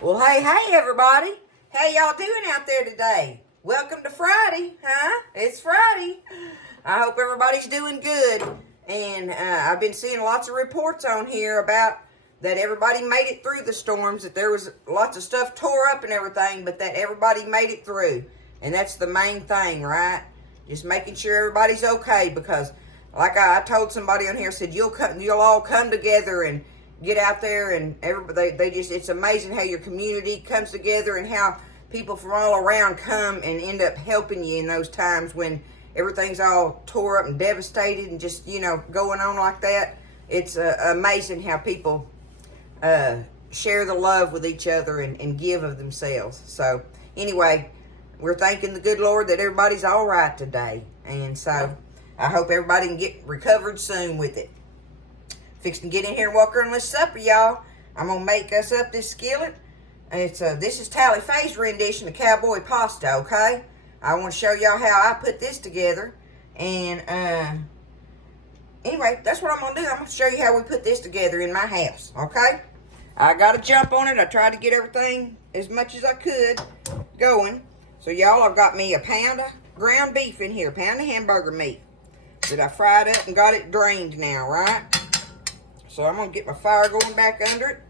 Well, hey, everybody. How y'all doing out there today? Welcome to Friday, huh? It's Friday. I hope everybody's doing good. And I've been seeing lots of reports on here about that everybody made it through the storms, that there was lots of stuff tore up and everything, but that everybody made it through. And that's the main thing, right? Just making sure everybody's okay, because like I told somebody on here, said you'll all come together and get out there, and everybody, it's amazing how your community comes together and how people from all around come and end up helping you in those times when everything's all tore up and devastated and just, going on like that. It's amazing how people share the love with each other and give of themselves. So anyway, we're thanking the good Lord that everybody's all right today. And so I hope everybody can get recovered soon with it. Fixing to get in here and walk around this supper, y'all. I'm going to make us up this skillet. This is Talli Faye's rendition of Cowboy Pasta, okay? I want to show y'all how I put this together. And anyway, that's what I'm going to do. I'm going to show you how we put this together in my house, okay? I got to jump on it. I tried to get everything as much as I could going. So, y'all, I've got me a pound of ground beef in here, a pound of hamburger meat that I fried up and got it drained now, right? So I'm going to get my fire going back under it.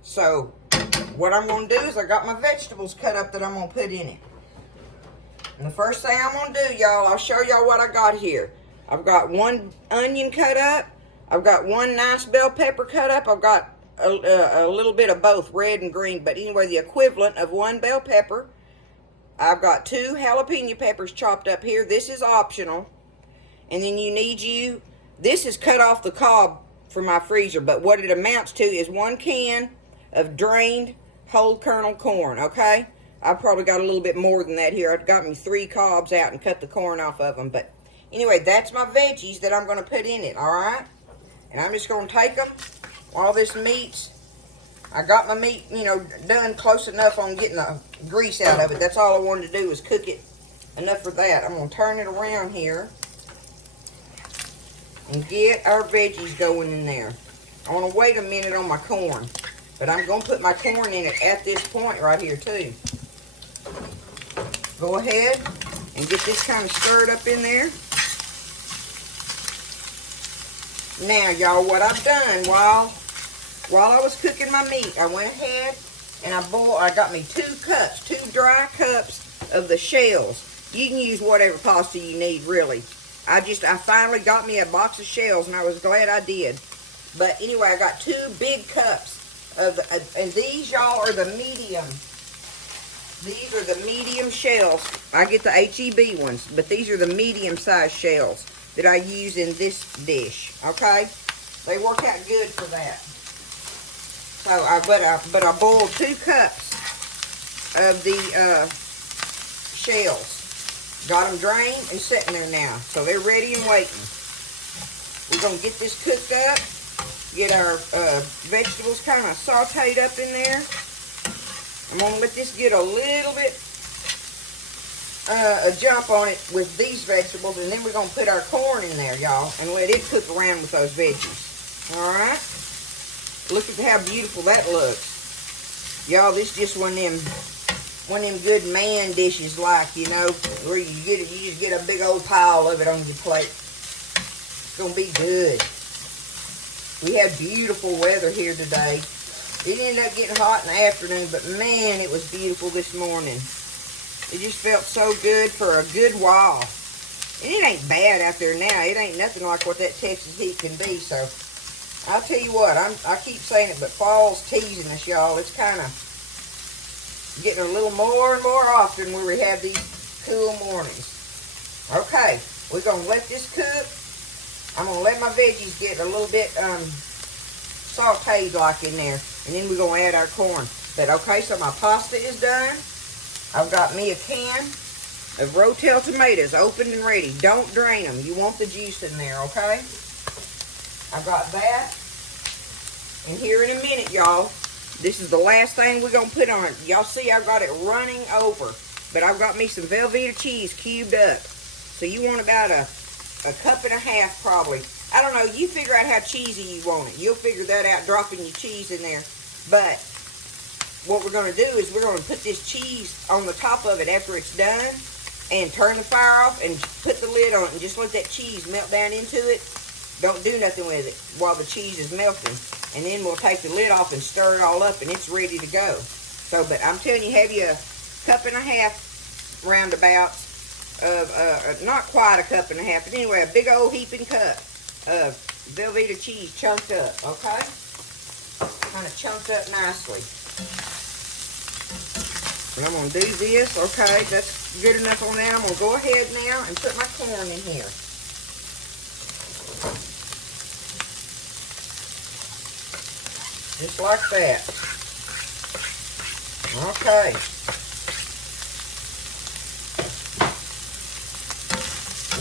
So what I'm going to do is I got my vegetables cut up that I'm going to put in it. And the first thing I'm going to do, y'all, I'll show y'all what I got here. I've got one onion cut up. I've got one nice bell pepper cut up. I've got a little bit of both, red and green. But anyway, the equivalent of one bell pepper. I've got 2 jalapeno peppers chopped up here. This is optional. And then this is cut off the cob for my freezer, but what it amounts to is 1 can of drained whole kernel corn, okay? I probably got a little bit more than that here. I've got me 3 cobs out and cut the corn off of them, but anyway, that's my veggies that I'm going to put in it, all right? And I'm just going to take them while this meat's, I got my meat, done close enough on getting the grease out of it. That's all I wanted to do was cook it enough for that. I'm going to turn it around here and get our veggies going in there. I want to wait a minute on my corn, but I'm going to put my corn in it at this point right here too. Go ahead and get this kind of stirred up in there. Now, y'all, what I've done while I was cooking my meat, I went ahead and I got me 2 dry cups of the shells. You can use whatever pasta you need, really. I finally got me a box of shells, and I was glad I did. But anyway, I got 2 big cups and these, y'all, are the medium. These are the medium shells. I get the HEB ones, but these are the medium-sized shells that I use in this dish, okay? They work out good for that. So, I boiled 2 cups of the shells. Got them drained and sitting there now. So they're ready and waiting. We're going to get this cooked up. Get our vegetables kind of sauteed up in there. I'm going to let this get a little bit a jump on it with these vegetables. And then we're going to put our corn in there, y'all. And let it cook around with those veggies. Alright? Look at how beautiful that looks. Y'all, this is just one of them good man dishes, like, where you just get a big old pile of it on your plate. It's going to be good. We had beautiful weather here today. It ended up getting hot in the afternoon, but man, it was beautiful this morning. It just felt so good for a good while. And it ain't bad out there now. It ain't nothing like what that Texas heat can be, so I'll tell you what, I keep saying it, but fall's teasing us, y'all. It's kind of getting a little more and more often where we have these cool mornings. Okay, we're going to let this cook. I'm going to let my veggies get a little bit sauteed like in there. And then we're going to add our corn. But okay, so my pasta is done. I've got me a can of Rotel tomatoes opened and ready. Don't drain them. You want the juice in there, okay? I've got that. And here in a minute, y'all, this is the last thing we're going to put on it. Y'all see I've got it running over. But I've got me some Velveeta cheese cubed up. So you want about a cup and a half probably. I don't know. You figure out how cheesy you want it. You'll figure that out dropping your cheese in there. But what we're going to do is we're going to put this cheese on the top of it after it's done, and turn the fire off and put the lid on it and just let that cheese melt down into it. Don't do nothing with it while the cheese is melting. And then we'll take the lid off and stir it all up, and it's ready to go. So, but I'm telling you, have you a cup and a half roundabouts of, not quite a cup and a half, but anyway, a big old heaping cup of Velveeta cheese chunked up, okay? Kind of chunked up nicely. And I'm going to do this, okay? That's good enough on that. I'm going to go ahead now and put my corn in here. Just like that. Okay.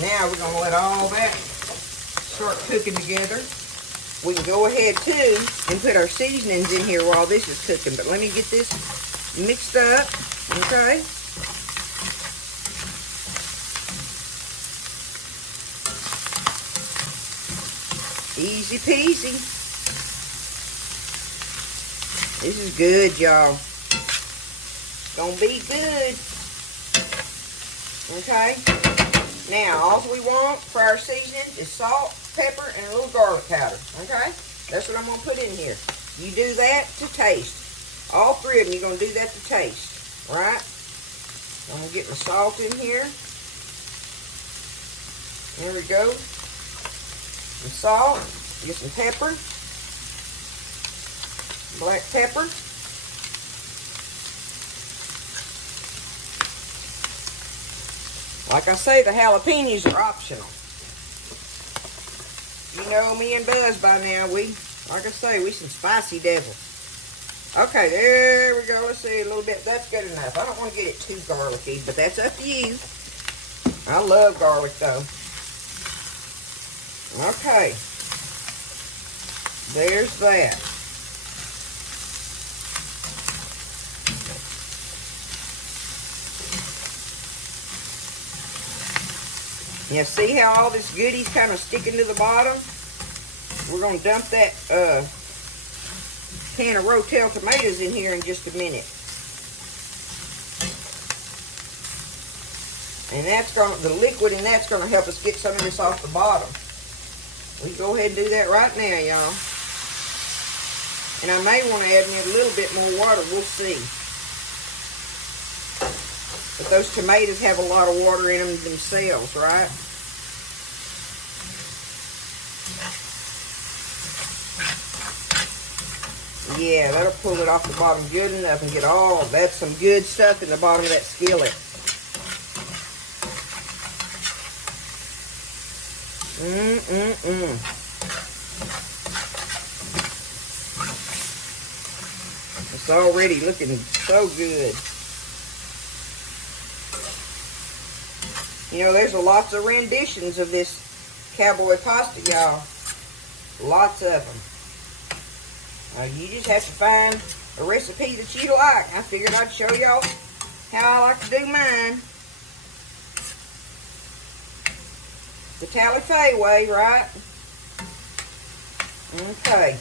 Now we're going to let all that start cooking together. We can go ahead too and put our seasonings in here while this is cooking. But let me get this mixed up, okay? Easy peasy. This is good, y'all. Gonna be good. Okay? Now, all we want for our seasoning is salt, pepper, and a little garlic powder. Okay? That's what I'm gonna put in here. You do that to taste. All three of them, you're gonna do that to taste. Right? I'm gonna get my salt in here. There we go. Some salt. Get some pepper. Black pepper. Like I say, the jalapenos are optional. You know me and Buzz by now. Like I say, we some spicy devils. Okay, there we go. Let's see a little bit. That's good enough. I don't want to get it too garlicky, but that's up to you. I love garlic though. Okay. There's that. Now see how all this goodies kind of sticking to the bottom? We're going to dump that can of Rotel tomatoes in here in just a minute. And that's the liquid in that's going to help us get some of this off the bottom. We can go ahead and do that right now, y'all. And I may want to add in a little bit more water. We'll see. But those tomatoes have a lot of water in them themselves, right? Yeah, that'll pull it off the bottom good enough and get all, that's some good stuff in the bottom of that skillet. It's already looking so good. You know, there's lots of renditions of this Cowboy Pasta, y'all. Lots of them. You just have to find a recipe that you like. I figured I'd show y'all how I like to do mine. The Talli Faye way, right? Okay.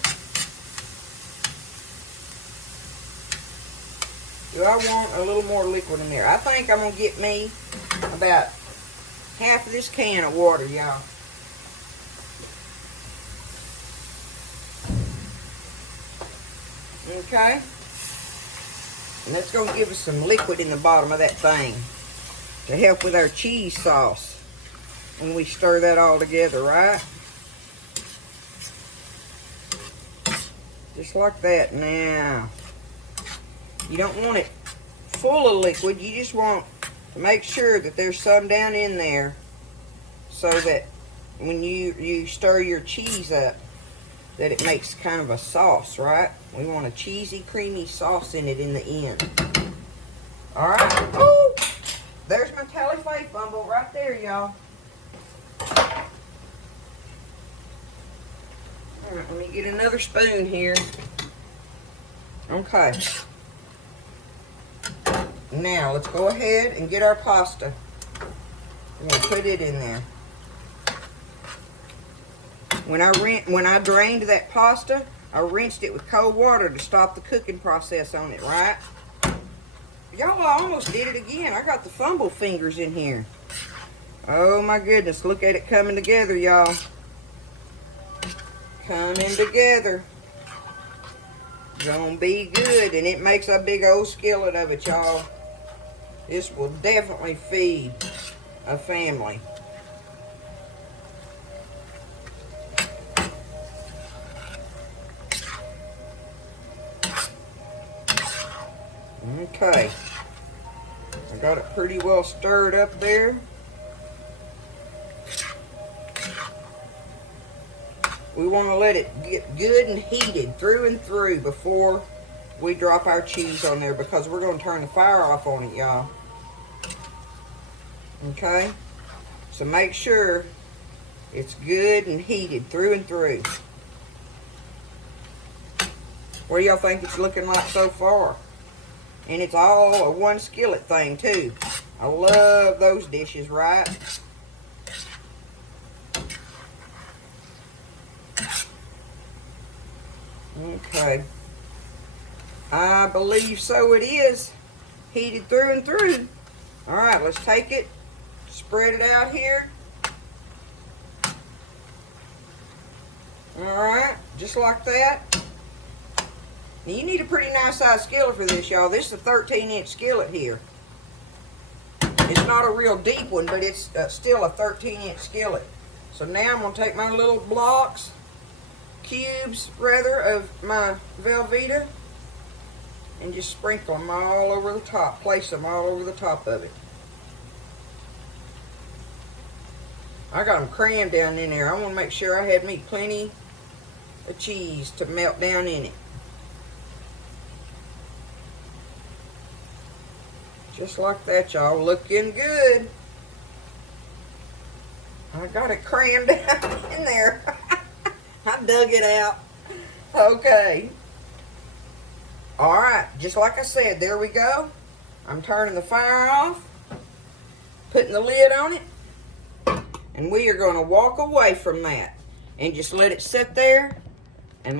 Do I want a little more liquid in there? I think I'm going to get me about half of this can of water, y'all. Okay? And that's going to give us some liquid in the bottom of that thing to help with our cheese sauce when we stir that all together, right? Just like that. Now, you don't want it full of liquid. You just want to make sure that there's some down in there so that when you stir your cheese up, that it makes kind of a sauce, right? We want a cheesy, creamy sauce in it in the end. All right. Ooh, there's my Talli Faye fumble right there, y'all. All right, let me get another spoon here. Okay. Now, let's go ahead and get our pasta. I'm going to put it in there. When I drained that pasta, I rinsed it with cold water to stop the cooking process on it, right? Y'all, I almost did it again. I got the fumble fingers in here. Oh my goodness, look at it coming together, y'all. Coming together. Gonna be good, and it makes a big old skillet of it, y'all. This will definitely feed a family. Okay. I got it pretty well stirred up there. We want to let it get good and heated through and through before we drop our cheese on there, because we're going to turn the fire off on it, y'all. Okay? So make sure it's good and heated through and through. What do y'all think it's looking like so far? And it's all a one skillet thing too. I love those dishes, right? Okay. I believe so it is. Heated through and through. Alright, let's take it. Spread it out here. Alright, just like that. Now you need a pretty nice size skillet for this, y'all. This is a 13-inch skillet here. It's not a real deep one, but it's still a 13-inch skillet. So now I'm going to take my little blocks, cubes rather, of my Velveeta and just sprinkle them all over the top. Place them all over the top of it. I got them crammed down in there. I want to make sure I had me plenty of cheese to melt down in it. Just like that, y'all. Looking good. I got it crammed down in there. I dug it out. Okay. Alright, just like I said, there we go. I'm turning the fire off, putting the lid on it, and we are going to walk away from that and just let it sit there and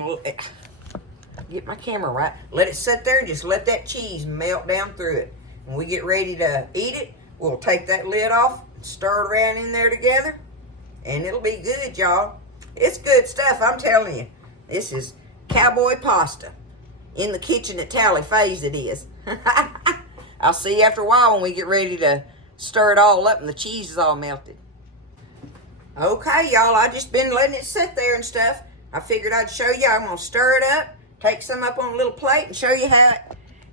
get my camera right. Let it sit there and just let that cheese melt down through it. When we get ready to eat it, we'll take that lid off, stir it around in there together, and it'll be good, y'all. It's good stuff, I'm telling you. This is Cowboy Pasta. In the kitchen at Talli, Faye's it is. I'll see you after a while when we get ready to stir it all up and the cheese is all melted. Okay, y'all, I just been letting it sit there and stuff. I figured I'd show you. I'm going to stir it up, take some up on a little plate, and show you how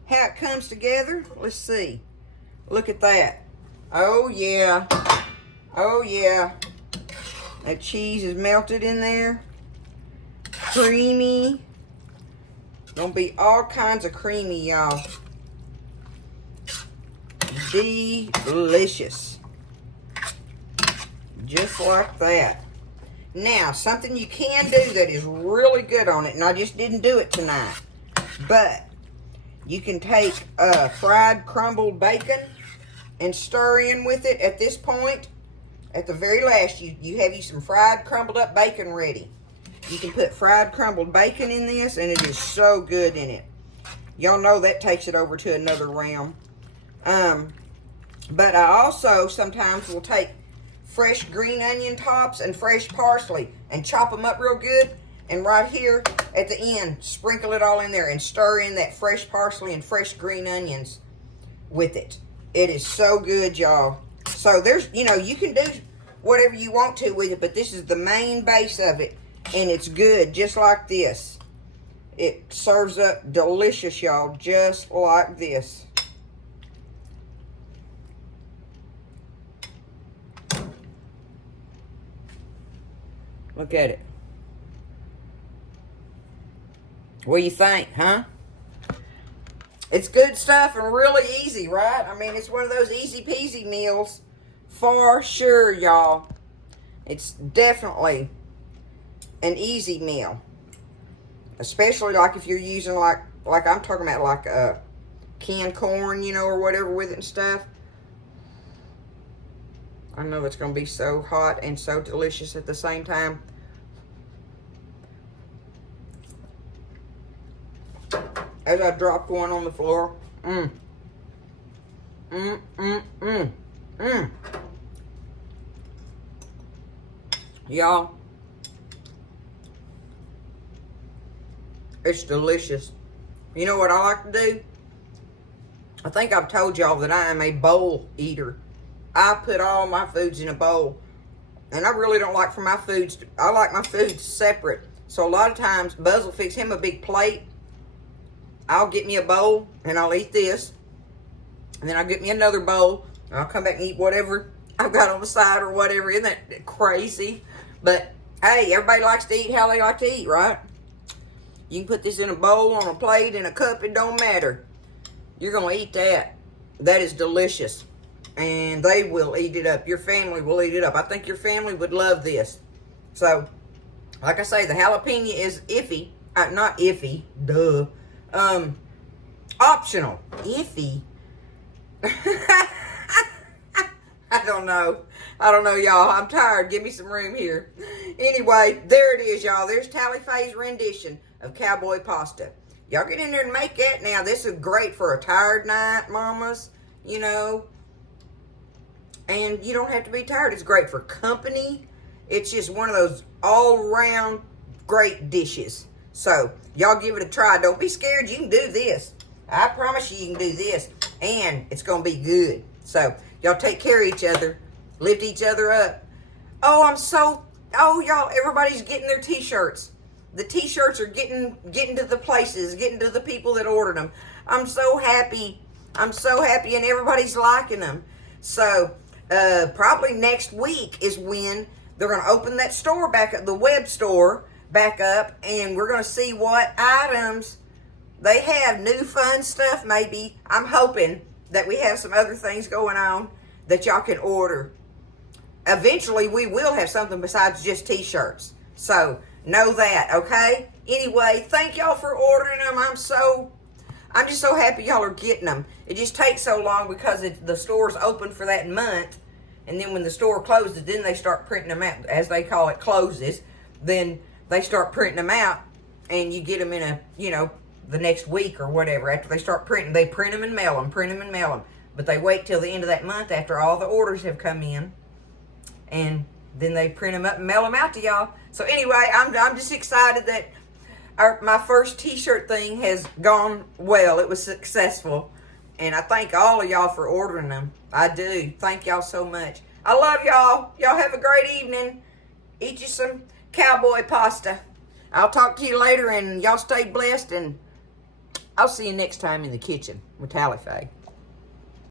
it comes together. Let's see. Look at that. Oh, yeah. Oh, yeah. That cheese is melted in there. Creamy. Gonna be all kinds of creamy, y'all. Delicious. Just like that. Now, something you can do that is really good on it, and I just didn't do it tonight, but you can take fried crumbled bacon and stir in with it at this point. At the very last, you have some fried crumbled up bacon ready. You can put fried crumbled bacon in this, and it is so good in it. Y'all know that takes it over to another realm. But I also sometimes will take fresh green onion tops and fresh parsley and chop them up real good. And right here at the end, sprinkle it all in there and stir in that fresh parsley and fresh green onions with it. It is so good, y'all. So there's, you can do whatever you want to with it, but this is the main base of it. And it's good, just like this. It serves up delicious, y'all, just like this. Look at it. What do you think, huh? It's good stuff and really easy, right? I mean, it's one of those easy peasy meals for sure, y'all. It's definitely an easy meal, especially like if you're using like I'm talking about, like canned corn, or whatever with it and stuff. I know it's going to be so hot and so delicious at the same time. as I dropped one on the floor. Mmm. Mmm, mmm, mmm, mmm. Y'all, it's delicious. You know what I like to do? I think I've told y'all that I am a bowl eater. I put all my foods in a bowl. And I really don't like for my foods, I like my foods separate. So a lot of times, Buzz will fix him a big plate. I'll get me a bowl, and I'll eat this. And then I'll get me another bowl, and I'll come back and eat whatever I've got on the side or whatever. Isn't that crazy? But, hey, everybody likes to eat how they like to eat, right? You can put this in a bowl, on a plate, in a cup, it don't matter. You're going to eat that. That is delicious. And they will eat it up. Your family will eat it up. I think your family would love this. So, like I say, the jalapeno is iffy. Not iffy. Duh. Optional. Iffy. I don't know. I don't know, y'all. I'm tired. Give me some room here. Anyway, there it is, y'all. There's Talli Faye's rendition of Cowboy Pasta. Y'all get in there and make that now. This is great for a tired night, mamas. You know. And you don't have to be tired. It's great for company. It's just one of those all-around great dishes. So, y'all give it a try. Don't be scared. You can do this. I promise you can do this. And it's going to be good. So, y'all take care of each other. Lift each other up. Oh, y'all, everybody's getting their t-shirts. The t-shirts are getting to the places, getting to the people that ordered them. I'm so happy. I'm so happy, and everybody's liking them. So, probably next week is when they're going to open that store back up, the web store back up, and we're going to see what items they have. New fun stuff, maybe. I'm hoping that we have some other things going on that y'all can order. Eventually, we will have something besides just t-shirts. So, know that, okay? Anyway, thank y'all for ordering them. I'm just so happy y'all are getting them. It just takes so long because the store's open for that month. And then when the store closes, then they start printing them out. As they call it, closes. Then they start printing them out. And you get them in the next week or whatever. After they start printing, they print them and mail them, But they wait till the end of that month after all the orders have come in. And then they print them up and mail them out to y'all. So anyway, I'm just excited that my first t-shirt thing has gone well. It was successful. And I thank all of y'all for ordering them. I do. Thank y'all so much. I love y'all. Y'all have a great evening. Eat you some cowboy pasta. I'll talk to you later, and y'all stay blessed, and I'll see you next time in the kitchen with Talli Faye.